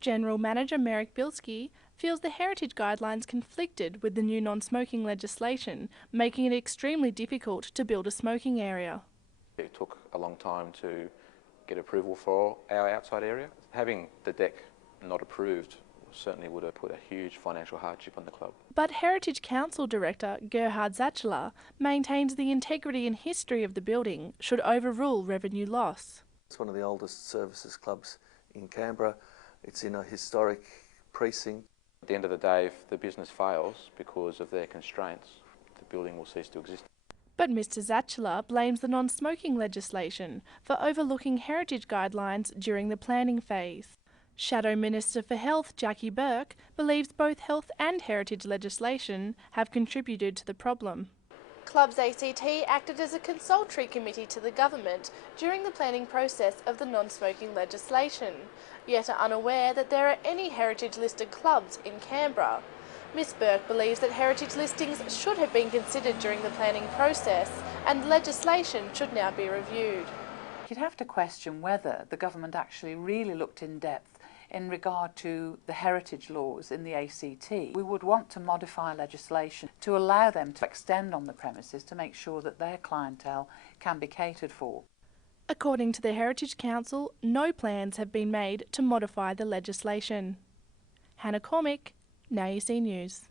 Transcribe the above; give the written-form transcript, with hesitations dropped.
General Manager Merrick Bilski feels the heritage guidelines conflicted with the new non-smoking legislation, making it extremely difficult to build a smoking area. It took a long time to get approval for our outside area. Having the deck not approved certainly would have put a huge financial hardship on the club. But Heritage Council Director Gerhard Zatschler maintains the integrity and history of the building should overrule revenue loss. It's one of the oldest services clubs in Canberra. It's in a historic precinct. At the end of the day, if the business fails because of their constraints, the building will cease to exist. But Mr Zatschler blames the non-smoking legislation for overlooking heritage guidelines during the planning phase. Shadow Minister for Health Jackie Burke believes both health and heritage legislation have contributed to the problem. Clubs ACT acted as a consultory committee to the government during the planning process of the non-smoking legislation, yet are unaware that there are any heritage-listed clubs in Canberra. Ms Burke believes that heritage listings should have been considered during the planning process and legislation should now be reviewed. You'd have to question whether the government actually really looked in depth in regard to the heritage laws in the ACT. We would want to modify legislation to allow them to extend on the premises to make sure that their clientele can be catered for. According to the Heritage Council, no plans have been made to modify the legislation. Hannah Cormick, Now You See News.